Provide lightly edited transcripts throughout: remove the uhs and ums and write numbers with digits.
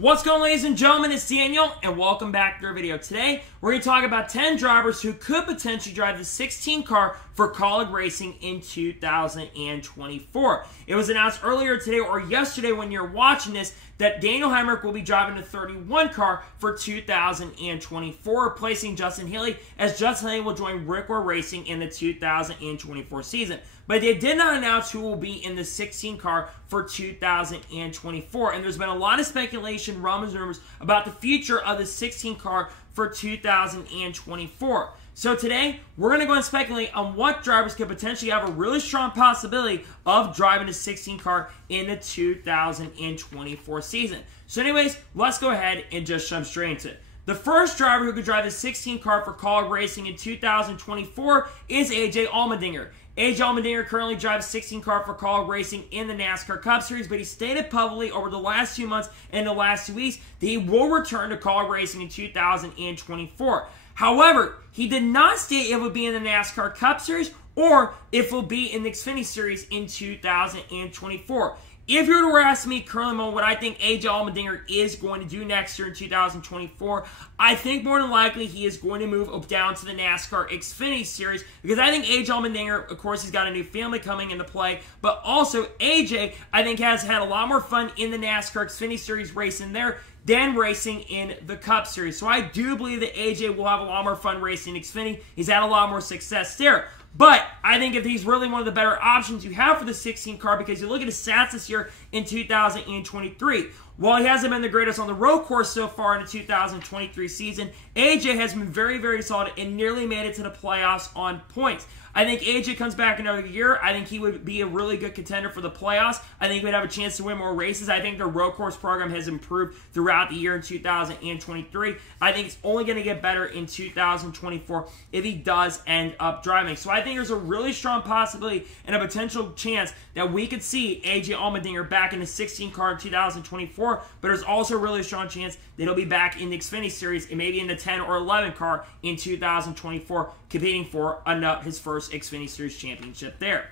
What's going on, ladies and gentlemen? It's Daniel, and welcome back to our video. Today, we're going to talk about 10 drivers who could potentially drive the 16 car for Kaulig Racing in 2024. It was announced earlier today or yesterday when you're watching this that Daniel Hemric will be driving the 31 car for 2024, replacing Justin Haley, as Justin Haley will join Rick Ware Racing in the 2024 season. But they did not announce who will be in the 16 car for 2024. And there's been a lot of speculation, rumors about the future of the 16 car for 2024. So today, we're going to go and speculate on what drivers could potentially have a really strong possibility of driving a 16 car in the 2024 season. So anyways, let's go ahead and just jump straight into it. The first driver who could drive the 16 car for Kaulig Racing in 2024 is AJ Allmendinger. AJ Allmendinger currently drives 16 car for Kaulig Racing in the NASCAR Cup Series, but he stated publicly over the last 2 months and the last 2 weeks that he will return to Kaulig Racing in 2024. However, he did not state if it would be in the NASCAR Cup Series or if it will be in the Xfinity Series in 2024. If you were to ask me currently what I think AJ Allmendinger is going to do next year in 2024, I think more than likely he is going to move down to the NASCAR Xfinity Series, because I think AJ Allmendinger, of course, he's got a new family coming into play, but also AJ, I think, has had a lot more fun in the NASCAR Xfinity Series racing there than racing in the Cup Series. So I do believe that AJ will have a lot more fun racing in Xfinity. He's had a lot more success there. But I think if he's really one of the better options you have for the 16 car, because you look at his stats this year in 2023. While he hasn't been the greatest on the road course so far in the 2023 season, AJ has been very, very solid and nearly made it to the playoffs on points. I think AJ comes back another year. I think he would be a really good contender for the playoffs. I think he would have a chance to win more races. I think their road course program has improved throughout the year in 2023. I think it's only going to get better in 2024 if he does end up driving. So I think there's a really strong possibility and a potential chance that we could see AJ Allmendinger back in the 16 car in 2024, but there's also a really strong chance that he'll be back in the Xfinity Series and maybe in the 10 or 11 car in 2024, competing for his first Xfinity Series championship there.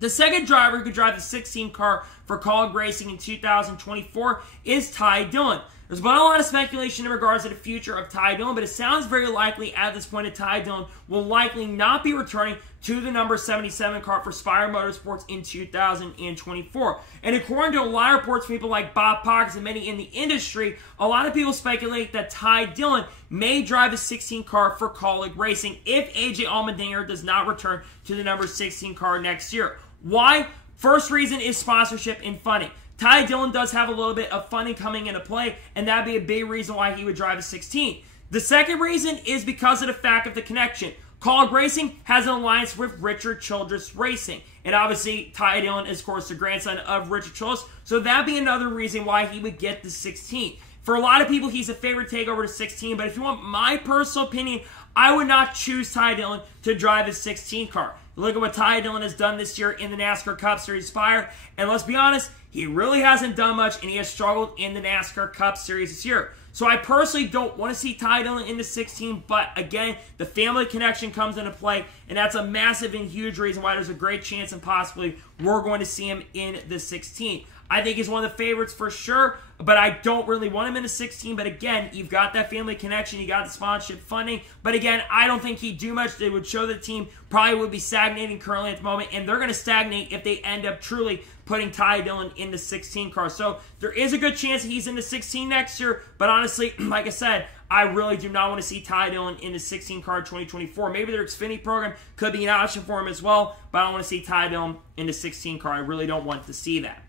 The second driver who could drive the 16 car for Kaulig Racing in 2024 is Ty Dillon. There's been a lot of speculation in regards to the future of Ty Dillon, but it sounds very likely at this point that Ty Dillon will likely not be returning to the number 77 car for Spire Motorsports in 2024. And according to a lot of reports from people like Bob Parks and many in the industry, a lot of people speculate that Ty Dillon may drive a 16 car for Kaulig Racing if AJ Allmendinger does not return to the number 16 car next year. Why? First reason is sponsorship and funding. Ty Dillon does have a little bit of funding coming into play, and that'd be a big reason why he would drive a 16. The second reason is because of the fact of the connection. Kaulig Racing has an alliance with Richard Childress Racing. And obviously, Ty Dillon is, of course, the grandson of Richard Childress. So that'd be another reason why he would get the 16. For a lot of people, he's a favorite takeover to 16. But if you want my personal opinion, I would not choose Ty Dillon to drive a 16 car. Look at what Ty Dillon has done this year in the NASCAR Cup Series Spire. And let's be honest, he really hasn't done much, and he has struggled in the NASCAR Cup Series this year. So I personally don't want to see Ty Dillon in the 16, but again, the family connection comes into play, and that's a massive and huge reason why there's a great chance and possibly we're going to see him in the 16. I think he's one of the favorites for sure, but I don't really want him in the 16. But again, you've got that family connection, you got the sponsorship funding. But again, I don't think he'd do much. They would show the team probably would be stagnating currently at the moment, and they're going to stagnate if they end up truly putting Ty Dillon in the 16 car. So there is a good chance that he's in the 16 next year, but honestly, like I said, I really do not want to see Ty Dillon in the 16 car in 2024. Maybe their Xfinity program could be an option for him as well, but I don't want to see Ty Dillon in the 16 car. I really don't want to see that.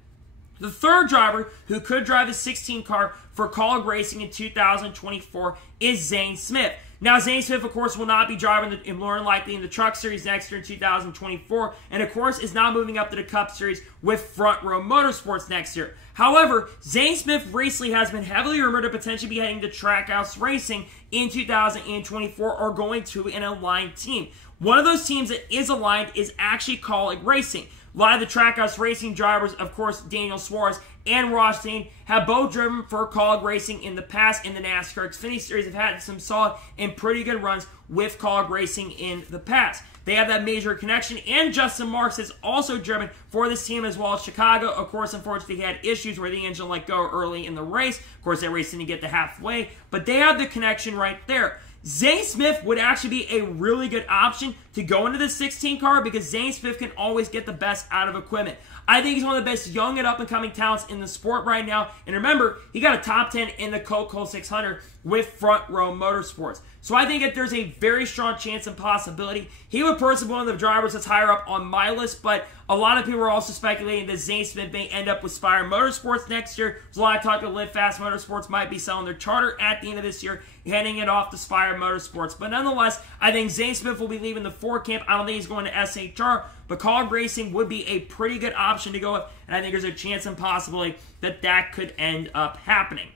The third driver who could drive the 16 car for Kaulig Racing in 2024 is Zane Smith. Now, Zane Smith, of course, will not be driving more than likely in the Truck Series next year in 2024, and of course is not moving up to the Cup Series with Front Row Motorsports next year. However, Zane Smith recently has been heavily rumored to potentially be heading to Trackhouse Racing in 2024 or going to an aligned team. One of those teams that is aligned is actually Kaulig Racing. A lot of the Trackhouse Racing drivers, of course, Daniel Suarez and Ross Dane, have both driven for Kaulig Racing in the past in the NASCAR Xfinity Series. Have had some solid and pretty good runs with Kaulig Racing in the past. They have that major connection, and Justin Marks has also driven for this team as well as Chicago. Of course, unfortunately, he had issues where the engine let go early in the race. Of course, that race didn't get to halfway, but they have the connection right there. Zane Smith would actually be a really good option to go into the 16 car because Zane Smith can always get the best out of equipment. I think he's one of the best young and up-and-coming talents in the sport right now. And remember, he got a top 10 in the Coca-Cola 600 with Front Row Motorsports. So I think that there's a very strong chance and possibility. He would personally be one of the drivers that's higher up on my list, but a lot of people are also speculating that Zane Smith may end up with Spire Motorsports next year. There's a lot of talk that Live Fast Motorsports might be selling their charter at the end of this year, handing it off to Spire Motorsports. But nonetheless, I think Zane Smith will be leaving the Ford camp. I don't think he's going to SHR, but Kaulig Racing would be a pretty good option to go with, and I think there's a chance and possibility that that could end up happening.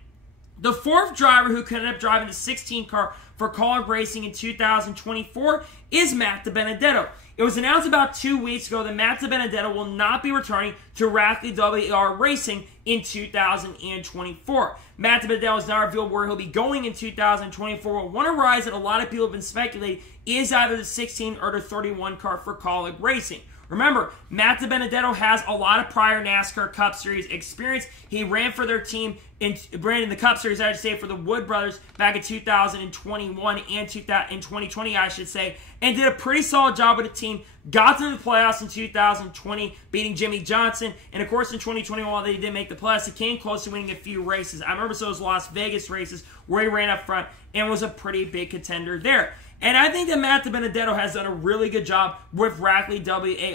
The fourth driver who could end up driving the 16 car for Kaulig Racing in 2024 is Matt DiBenedetto. It was announced about 2 weeks ago that Matt DiBenedetto will not be returning to Rackley WR Racing in 2024. Matt DiBenedetto has not revealed where he'll be going in 2024, but one rise that a lot of people have been speculating is either the 16 or the 31 car for Kaulig Racing. Remember, Matt DiBenedetto has a lot of prior NASCAR Cup Series experience. He ran for their team ran in the Cup Series, I should say, for the Wood Brothers back in 2021 and in 2020, I should say, and did a pretty solid job with the team. Got to the playoffs in 2020, beating Jimmy Johnson, and of course in 2021 they didn't make the playoffs. He came close to winning a few races. I remember those Las Vegas races where he ran up front and was a pretty big contender there. And I think that Matt DiBenedetto has done a really good job with Rackley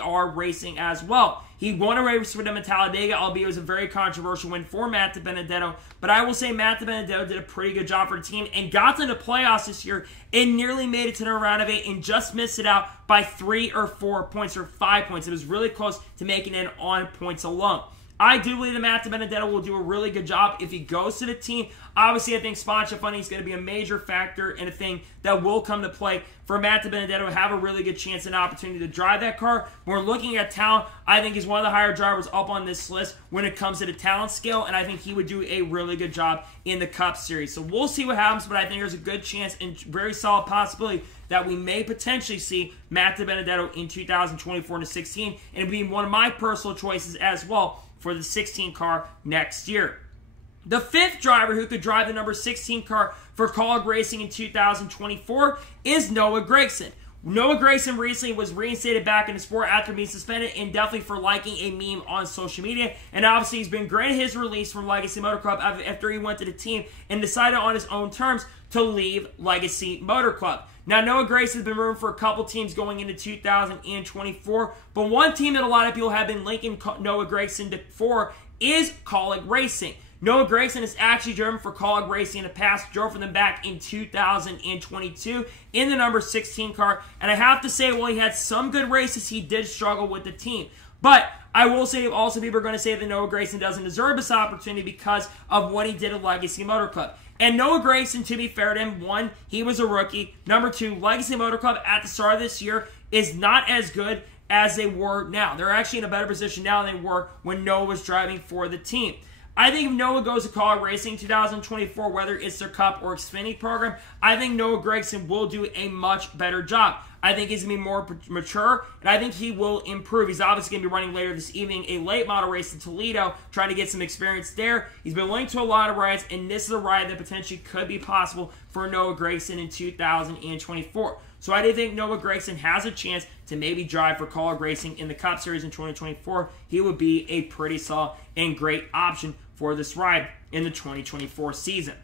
WAR Racing as well. He won a race for them at Talladega, albeit it was a very controversial win for Matt DiBenedetto. But I will say Matt DiBenedetto did a pretty good job for the team and got to the playoffs this year and nearly made it to the round of 8 and just missed it out by 3 or 4 points or 5 points. It was really close to making it on points alone. I do believe that Matt DiBenedetto will do a really good job if he goes to the team. Obviously, I think sponsorship funding is going to be a major factor and a thing that will come to play for Matt DiBenedetto to have a really good chance and opportunity to drive that car. When we're looking at talent, I think he's one of the higher drivers up on this list when it comes to the talent scale, and I think he would do a really good job in the Cup Series. So we'll see what happens, but I think there's a good chance and very solid possibility that we may potentially see Matt DiBenedetto in 2024 and 16, and it'd be one of my personal choices as well for the 16 car next year. The fifth driver who could drive the number 16 car for Kaulig Racing in 2024 is Noah Gragson. Noah Gragson recently was reinstated back in the sport after being suspended and definitely for liking a meme on social media. And obviously he's been granted his release from Legacy Motor Club after he went to the team and decided on his own terms to leave Legacy Motor Club. Now, Noah Gragson has been rumored for a couple teams going into 2024, but one team that a lot of people have been linking Noah Gragson for is Kaulig Racing. Noah Gragson has actually driven for Kaulig Racing in the past, drove for them back in 2022 in the number 16 car, and I have to say, while he had some good races, he did struggle with the team. But I will say, also people are going to say that Noah Gragson doesn't deserve this opportunity because of what he did at Legacy Motor Club. And Noah Gragson, to be fair to him, one, he was a rookie. Number two, Legacy Motor Club at the start of this year is not as good as they were now. They're actually in a better position now than they were when Noah was driving for the team. I think if Noah goes to Kaulig Racing 2024, whether it's their Cup or Xfinity program, I think Noah Gragson will do a much better job. I think he's going to be more mature, and I think he will improve. He's obviously going to be running later this evening a late model race in Toledo, trying to get some experience there. He's been linked to a lot of rides, and this is a ride that potentially could be possible for Noah Gragson in 2024. So I do think Noah Gragson has a chance to maybe drive for Kaulig Racing in the Cup Series in 2024. He would be a pretty solid and great option for this ride in the 2024 season.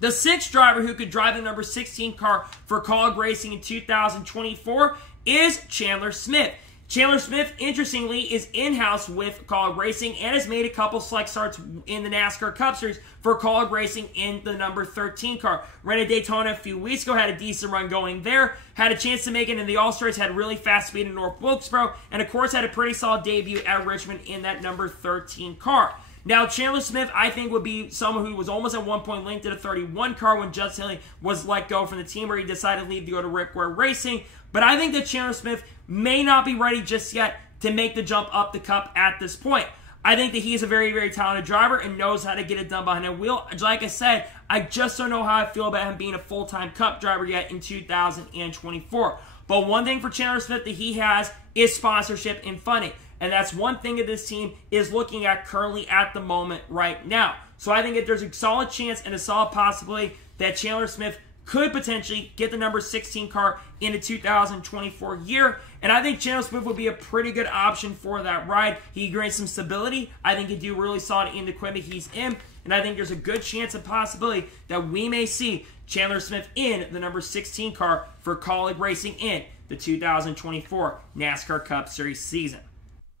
The sixth driver who could drive the number 16 car for Kaulig Racing in 2024 is Chandler Smith. Chandler Smith, interestingly, is in-house with Kaulig Racing and has made a couple select starts in the NASCAR Cup Series for Kaulig Racing in the number 13 car. Ran at Daytona a few weeks ago, had a decent run going there, had a chance to make it in the All-Stars, had really fast speed in North Wilkesboro, and of course had a pretty solid debut at Richmond in that number 13 car. Now, Chandler Smith, I think, would be someone who was almost at one point linked to the 31 car when Justin Haley was let go from the team where he decided to leave to go to Rick Ware Racing. But I think that Chandler Smith may not be ready just yet to make the jump up the Cup at this point. I think that he's a very, very talented driver and knows how to get it done behind the wheel. Like I said, I just don't know how I feel about him being a full-time Cup driver yet in 2024. But one thing for Chandler Smith that he has is sponsorship and funding. And that's one thing that this team is looking at currently at the moment right now. So I think that there's a solid chance and a solid possibility that Chandler Smith could potentially get the number 16 car in the 2024 year. And I think Chandler Smith would be a pretty good option for that ride. He brings some stability. I think he'd do really solid in the equipment he's in. And I think there's a good chance and possibility that we may see Chandler Smith in the number 16 car for Kaulig Racing in the 2024 NASCAR Cup Series season.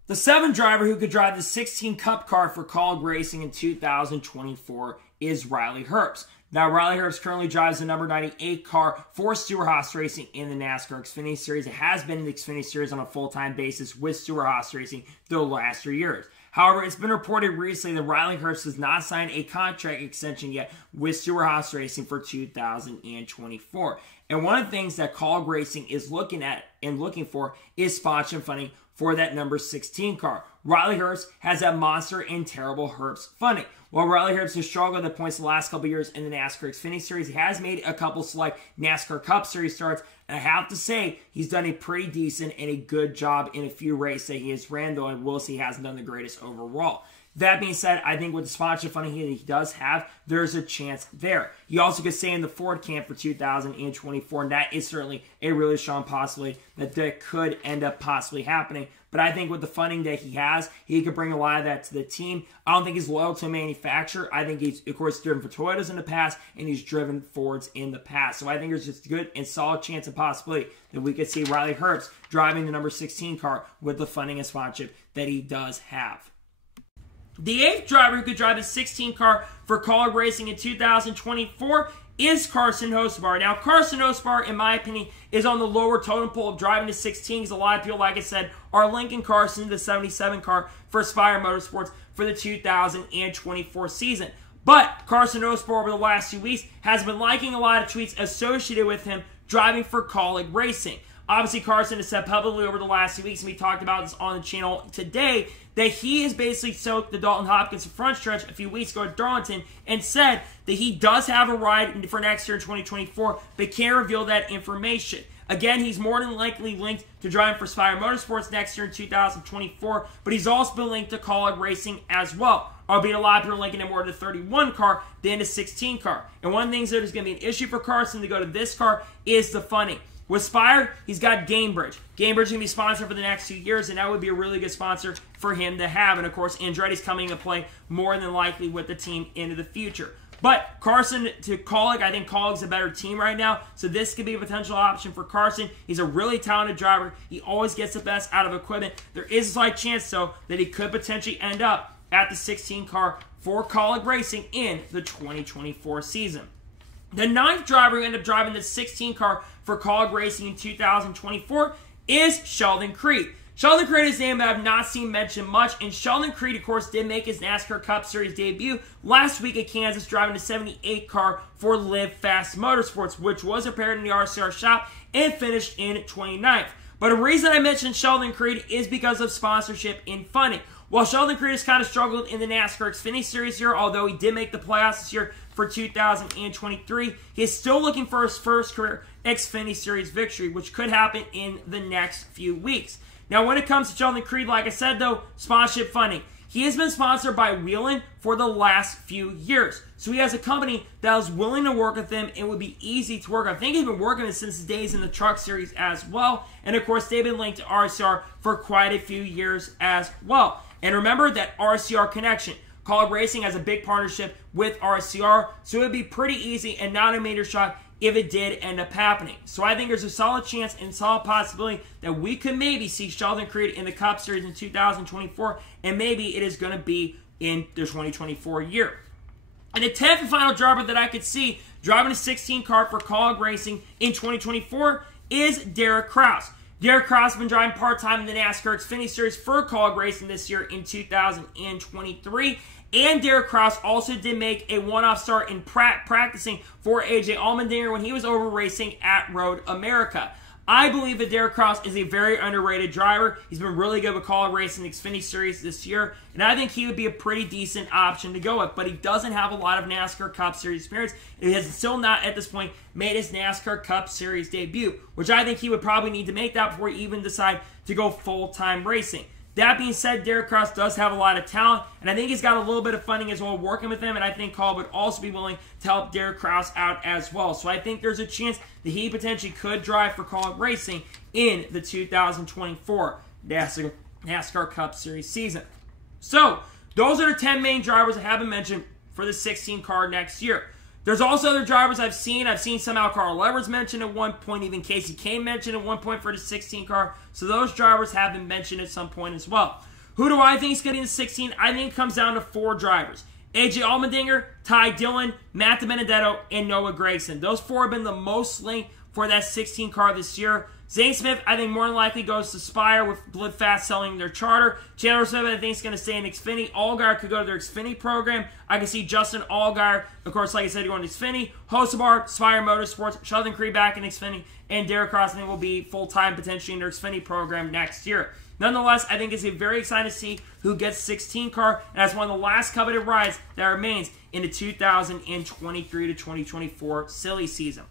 The 7th driver who could drive the 16 Cup car for Kaulig Racing in 2024 is Riley Herbst. Now, Riley Herbst currently drives the number 98 car for Stewart-Haas Racing in the NASCAR Xfinity Series. It has been in the Xfinity Series on a full-time basis with Stewart-Haas Racing the last 3 years. However, it's been reported recently that Riley Herbst has not signed a contract extension yet with Stewart-Haas Racing for 2024. And one of the things that Kaulig Racing is looking at and looking for is sponsorship funding for that number 16 car. Riley Herbst has that monster and terrible Herbst funding. While Riley Herbst has struggled at points the last couple years in the NASCAR Xfinity Series, he has made a couple select NASCAR Cup Series starts, and I have to say, he's done a pretty decent and a good job in a few races that he has ran, though I will say he hasn't done the greatest overall. That being said, I think with the sponsorship funding he does have, there's a chance there. You also could stay in the Ford camp for 2024, and that is certainly a really strong possibility that could end up possibly happening. But I think with the funding that he has, he could bring a lot of that to the team. I don't think he's loyal to a manufacturer. I think he's, of course, driven for Toyotas in the past, and he's driven Fords in the past. So I think there's just a good and solid chance and possibility that we could see Riley Herbst driving the number 16 car with the funding and sponsorship that he does have. The 8th driver who could drive the 16 car for Kaulig Racing in 2024 is Carson Hocevar. Now, Carson Hocevar, in my opinion, is on the lower totem pole of driving the 16 because a lot of people, like I said, are linking Carson to the 77 car for Spire Motorsports for the 2024 season. But Carson Hocevar over the last 2 weeks has been liking a lot of tweets associated with him driving for Kaulig Racing. Obviously, Carson has said publicly over the last 2 weeks, and we talked about this on the channel today, that he has basically soaked the Dalton Hopkins front stretch a few weeks ago at Darlington and said that he does have a ride for next year in 2024, but can't reveal that information. Again, he's more than likely linked to driving for Spire Motorsports next year in 2024, but he's also been linked to Kaulig Racing as well. Albeit a lot of people are linking him more to the 31 car than the 16 car. And one of the things that is going to be an issue for Carson to go to this car is the funding. With Spire, he's got Gamebridge. Gamebridge is going to be sponsored for the next 2 years, and that would be a really good sponsor for him to have. And, of course, Andretti's coming into play more than likely with the team into the future. But Carson to Kaulig, I think Kaulig's a better team right now, so this could be a potential option for Carson. He's a really talented driver. He always gets the best out of equipment. There is a slight chance, though, that he could potentially end up at the 16 car for Kaulig Racing in the 2024 season. The 9th driver who ended up driving the 16 car for Kaulig Racing in 2024 is Sheldon Creed. Sheldon Creed is a name that I've not seen mentioned much, and Sheldon Creed, of course, did make his NASCAR Cup Series debut last week at Kansas, driving the 78 car for Live Fast Motorsports, which was repaired in the RCR shop and finished in 29th. But the reason I mentioned Sheldon Creed is because of sponsorship and funding. While Sheldon Creed has kind of struggled in the NASCAR Xfinity Series here, although he did make the playoffs this year for 2023, he is still looking for his first career Xfinity Series victory, which could happen in the next few weeks. Now, when it comes to Sheldon Creed, like I said, though, sponsorship funding. He has been sponsored by Whelen for the last few years. So he has a company that is willing to work with him and would be easy to work with. I think he's been working with since his days in the Truck Series as well. And, of course, they've been linked to RCR for quite a few years as well. And remember that RCR connection. Kaulig Racing has a big partnership with RCR, so it would be pretty easy and not a major shock if it did end up happening. So I think there's a solid chance and solid possibility that we could maybe see Sheldon Creed in the Cup Series in 2024, and maybe it is going to be in the 2024 year. And the 10th and final driver that I could see driving a 16 car for Kaulig Racing in 2024 is Derek Kraus. Derek Kraus has been driving part-time in the NASCAR Xfinity Series for Kaulig Racing this year in 2023. And Derek Kraus also did make a one-off start in practicing for AJ Allmendinger when he was over racing at Road America. I believe that Derek Kraus is a very underrated driver. He's been really good with Kaulig Racing Xfinity Series this year, and I think he would be a pretty decent option to go with, but he doesn't have a lot of NASCAR Cup Series experience. He has still not, at this point, made his NASCAR Cup Series debut, which I think he would probably need to make that before he even decide to go full-time racing. That being said, Derek Kraus does have a lot of talent, and I think he's got a little bit of funding as well working with him, and I think Kaulig would also be willing to help Derek Kraus out as well. So I think there's a chance that he potentially could drive for Kaulig Racing in the 2024 NASCAR Cup Series season. So, those are the 10 main drivers I haven't mentioned for the 16 car next year. There's also other drivers I've seen. I've seen somehow Carl Edwards mentioned at one point, even Casey Kane mentioned at one point for the 16 car. So those drivers have been mentioned at some point as well. Who do I think is getting the 16? I think it comes down to 4 drivers. AJ Allmendinger, Ty Dillon, Matt DiBenedetto, and Noah Gragson. Those 4 have been the most linked for that 16 car this year. Zane Smith, I think more than likely goes to Spire with Blidfast selling their charter. Chandler Smith, I think, is going to stay in Xfinity. Allgaier could go to their Xfinity program. I can see Justin Allgaier, of course, like I said, going to Xfinity. Hocevar, Spire Motorsports, Sheldon Creed back in Xfinity, and Derek Kraus, I think, will be full-time potentially in their Xfinity program next year. Nonetheless, I think it's very exciting to see who gets 16 car, and that's one of the last coveted rides that remains in the 2023 to 2024 silly season.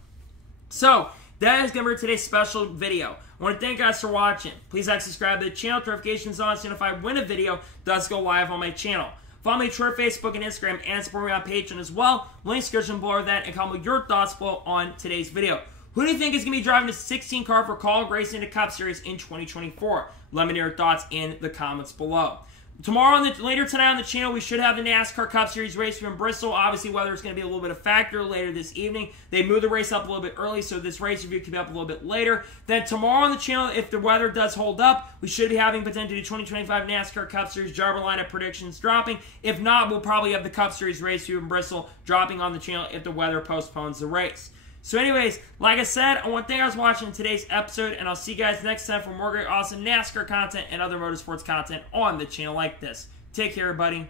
So, that is going to be today's special video. I want to thank you guys for watching. Please like, subscribe to the channel, notifications on, so if I win a video, does go live on my channel. Follow me on Twitter, Facebook, and Instagram, and support me on Patreon as well. Link description below that, and comment your thoughts below on today's video. Who do you think is going to be driving the 16 car for Kaulig Racing the Cup Series in 2024? Let me know your thoughts in the comments below. Later tonight on the channel, we should have the NASCAR Cup Series race here in Bristol. Obviously, weather is going to be a little bit of a factor later this evening. They moved the race up a little bit early, so this race review could be up a little bit later. Then tomorrow on the channel, if the weather does hold up, we should be having potentially 2025 NASCAR Cup Series driver lineup predictions dropping. If not, we'll probably have the Cup Series race here in Bristol dropping on the channel if the weather postpones the race. So anyways, like I said, I want to thank you guys for watching today's episode, and I'll see you guys next time for more great, awesome NASCAR content and other motorsports content on the channel like this. Take care, everybody.